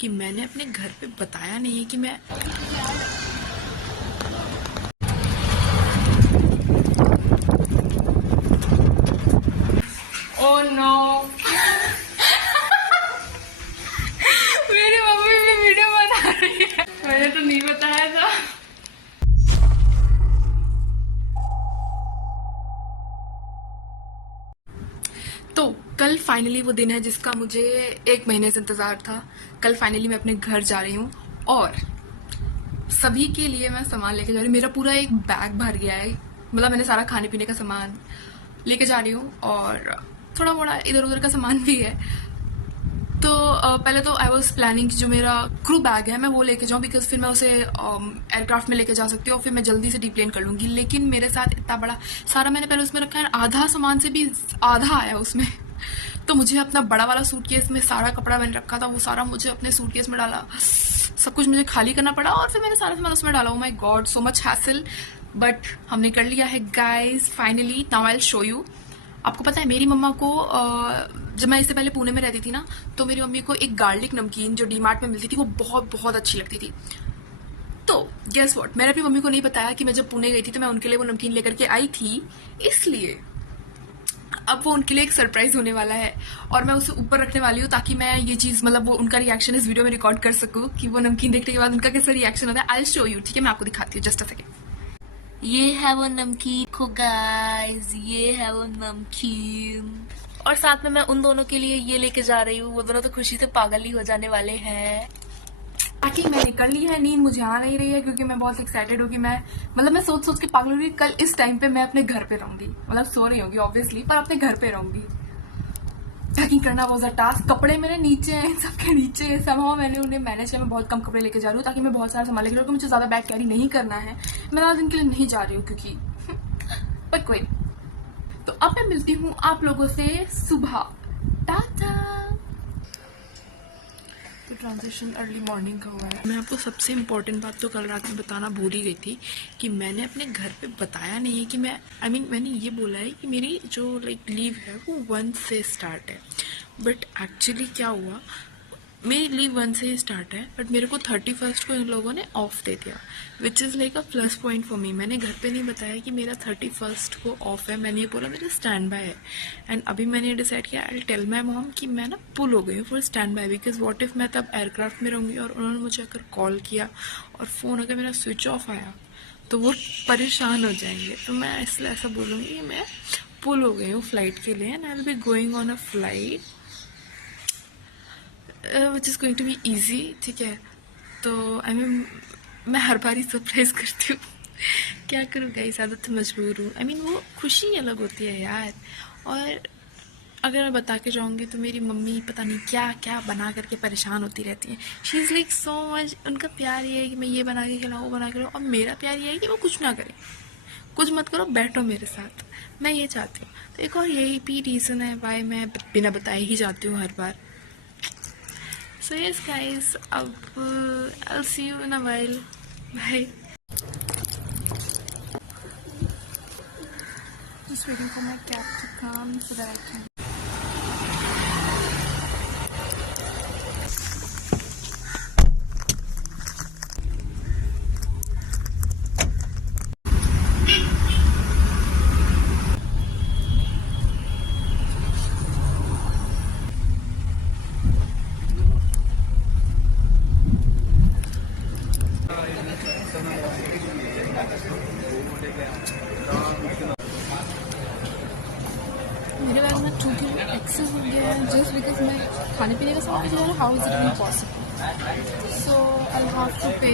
कि मैंने अपने घर पे बताया नहीं है कि मैं ओह नो मेरी मम्मी भी वीडियो बना रही है, मैंने तो नहीं बताया था। तो कल फाइनली वो दिन है जिसका मुझे 1 महीने से इंतजार था। कल फाइनली मैं अपने घर जा रही हूँ और सभी के लिए मैं सामान लेके जा रही हूँ। मेरा पूरा एक बैग भर गया है, मतलब मैंने सारा खाने पीने का सामान लेके जा रही हूँ और थोड़ा मोड़ा इधर उधर का सामान भी है। तो पहले तो आई वॉज प्लानिंग कि जो मेरा क्रू बैग है मैं वो लेके जाऊँ, बिकॉज फिर मैं उसे एयरक्राफ्ट में लेके जा सकती हूँ और फिर मैं जल्दी से डीप्लेन कर लूँगी। लेकिन मेरे साथ इतना बड़ा सारा मैंने पहले उसमें रखा है, आधा सामान से भी आधा आया उसमें। तो मुझे अपना बड़ा वाला सूटकेस में सारा कपड़ा मैंने रखा था वो सारा मुझे अपने सूटकेस में डाला, सब कुछ मुझे खाली करना पड़ा और फिर मैंने सारा सामान उसमें डाला। Oh my God, so much hassle, but हमने कर लिया है guys finally. Now I will show you. आपको पता है मेरी मम्मा को जब मैं इससे पहले पुणे में रहती थी ना, तो मेरी मम्मी को एक गार्लिक नमकीन जो डीमार्ट में मिलती थी वो बहुत बहुत अच्छी लगती थी। तो गेस व्हाट, मैंने अपनी मम्मी को नहीं बताया कि मैं जब पुणे गई थी तो मैं उनके लिए वो नमकीन लेकर के आई थी, इसलिए अब वो उनके लिए एक सरप्राइज होने वाला है और मैं उसे ऊपर रखने वाली हूँ ताकि मैं ये चीज, मतलब वो उनका रिएक्शन इस वीडियो में रिकॉर्ड कर सकूँ कि वो नमकीन देखने के बाद उनका कैसा रिएक्शन होता है। आई विल शो यू, ठीक है, मैं आपको दिखाती हूँ, जस्ट अ सेकेंड। ये है वो नमकीन को गाइस, ये है वो नमकीन और साथ में मैं उन दोनों के लिए ये लेके जा रही हूँ। वो दोनों तो खुशी से पागल ही हो जाने वाले हैं। पैकिंग मैंने कर ली है, नींद मुझे आ नहीं रही है क्योंकि मैं बहुत एक्साइटेड हूँ कि मैं सोच सोच के पागल हो रही हूँ। कल इस टाइम पे मैं अपने घर पे रहूंगी, मतलब सो रही होंगी ऑब्वियसली, पर अपने घर पे रहूंगी। पैकिंग करना वाज अ टास्क। कपड़े मेरे नीचे हैं, सबके नीचे है, समहाउ मैंने उन्हें मैनेज किया। मैं बहुत कम कपड़े लेके जा रही हूँ ताकि मैं बहुत सारा सामान लेके जाऊँ, मुझे ज्यादा बैग कैरी नहीं करना है। मैं 10 दिन के लिए नहीं जा रही हूँ क्योंकि पर कोई। तो अब मैं मिलती हूँ आप लोगों से सुबह। टाटा। तो ट्रांजिशन अर्ली मॉर्निंग का हुआ है। मैं आपको सबसे इम्पोर्टेंट बात तो कल रात में बताना भूल ही गई थी कि मैंने अपने घर पे बताया नहीं है कि मैंने ये बोला है कि मेरी जो लीव है वो 1 से स्टार्ट है, बट एक्चुअली क्या हुआ, मेरी लीव 1 से ही स्टार्ट है बट मेरे को 31st को इन लोगों ने ऑफ दे दिया, which is like a plus point for me. मैंने घर पे नहीं बताया कि मेरा 31st को ऑफ है, मैंने ये बोला मेरा स्टैंड बाय है। एंड अभी मैंने डिसाइड किया आई टेल माई मॉम कि मैं ना पुल हो गई हूँ for stand by, because what if मैं तब एयरक्राफ्ट में रहूँगी और उन्होंने मुझे अगर कॉल किया और फ़ोन अगर मेरा स्विच ऑफ आया तो वो परेशान हो जाएंगे। तो मैं इसलिए ऐसा बोलूँगी कि मैं पुल हो गई हूँ फ्लाइट के लिए, and I will be going on a flight which is going to be easy, ठीक है। तो मैं हर बार ही सरप्राइज करती हूँ क्या करूँ गाइस, आदत तो मजबूर हूँ। वो खुशी अलग होती है यार। और अगर मैं बता के जाऊँगी तो मेरी मम्मी पता नहीं क्या क्या बना करके परेशान होती रहती है। She is like so much, उनका प्यार ये है कि मैं ये बना के खिलाऊँ वो बना के खिलाऊँ, और मेरा प्यार ये है कि वो कुछ ना करे, कुछ मत करो, बैठो मेरे साथ, मैं ये चाहती हूँ। तो एक और यही भी रीज़न है वाई मैं बिना बताए ही जाती हूँ हर बार। So yes guys, I'll see you in a while. Bye. Just waiting for my cab to come so that I can. मेरे बैग में 2 किलो एक्सेस हो गया है जस्ट बिकॉज मैं खाने पीने का सामान ले रहा हूँ। How is it even possible? So I will have to pay.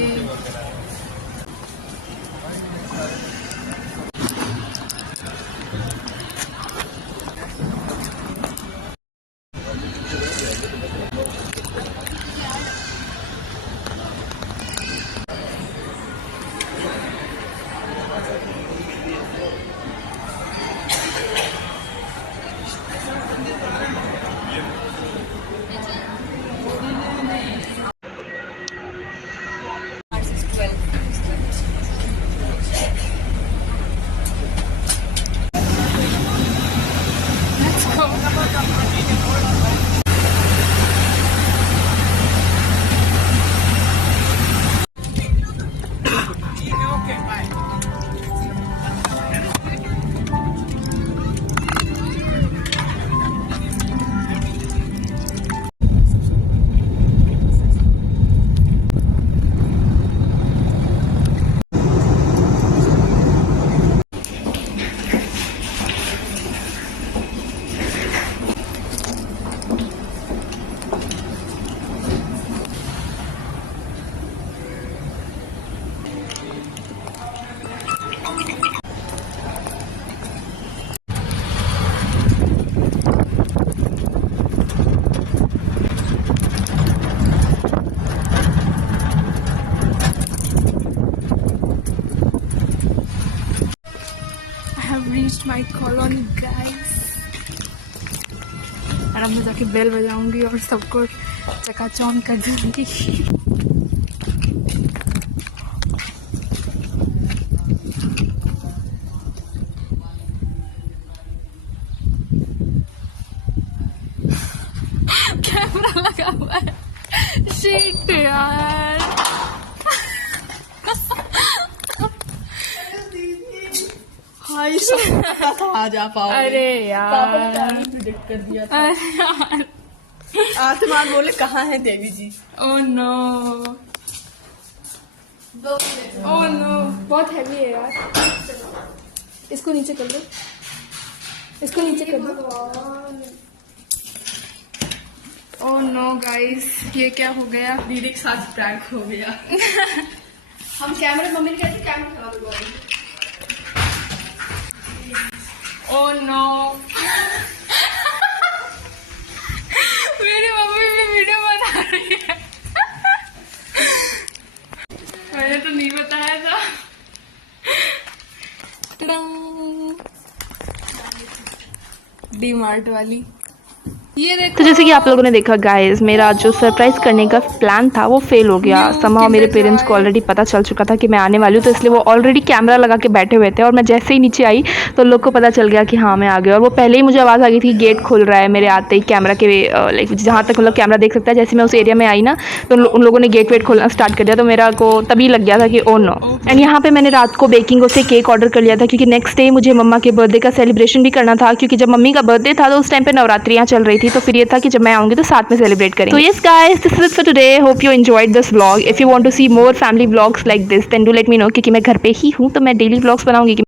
reached my colony guys. और अब मैं जाके बेल बजाऊंगी और सबको चकाचौंध कर दूंगी. कैमरा लगा हुआ है. शिट यार. हाय पता था आज आप आओगे. अरे यार प्रिडिक्ट कर दिया था. आत्मा बोले कहाँ है देवी जी. Oh no. ओह नो बहुत हैवी है यार. इसको नीचे कर दो. इसको नीचे कर दो. ओह नो गाइस ये क्या हो गया. दीदी के साथ प्रैंक हो गया. हम कैमरा मम्मी ने कहती कैमरा खराब हुआ. Oh no. मेरी मम्मी भी वीडियो बना रही है. मैंने तो नहीं बताया था. डी मार्ट वाली ये देखो. तो जैसे कि आप लोगों ने देखा गाइस, मेरा जो सरप्राइज करने का प्लान था वो फेल हो गया. समहाउ मेरे पेरेंट्स को ऑलरेडी पता चल चुका था कि मैं आने वाली हूँ, तो इसलिए वो ऑलरेडी कैमरा लगा के बैठे हुए थे. और मैं जैसे ही नीचे आई तो लोग को पता चल गया कि हाँ मैं आ गई. और वो पहले ही मुझे आवाज़ आ गई थी कि गेट खुल रहा है. मेरे आते ही कैमरा के लाइक जहाँ तक मतलब कैमरा देख सकता है, जैसे मैं उस एरिया में आई ना तो उन लोगों ने गेट वेट खोलना स्टार्ट कर दिया. तो मेरा को तभी लग गया था कि ओ नो. एंड यहाँ पे मैंने रात को बेकिंग से केक ऑर्डर कर लिया था, क्योंकि नेक्स्ट डे मुझे मम्मा के बर्थडे का सेलिब्रेशन भी करना था. क्योंकि जब मम्मी का बर्थडे था तो उस टाइम पे नवरात्रियाँ चल रही थी, तो फिर ये था कि जब मैं आऊँगी तो साथ में सेलिब्रेट करेंगे. तो yes guys, this is for today. Hope you enjoyed this vlog. If you want to see more family vlogs like this then do let me know, क्योंकि मैं घर पे ही हूँ तो मैं डेली व्लॉग्स बनाऊंगी.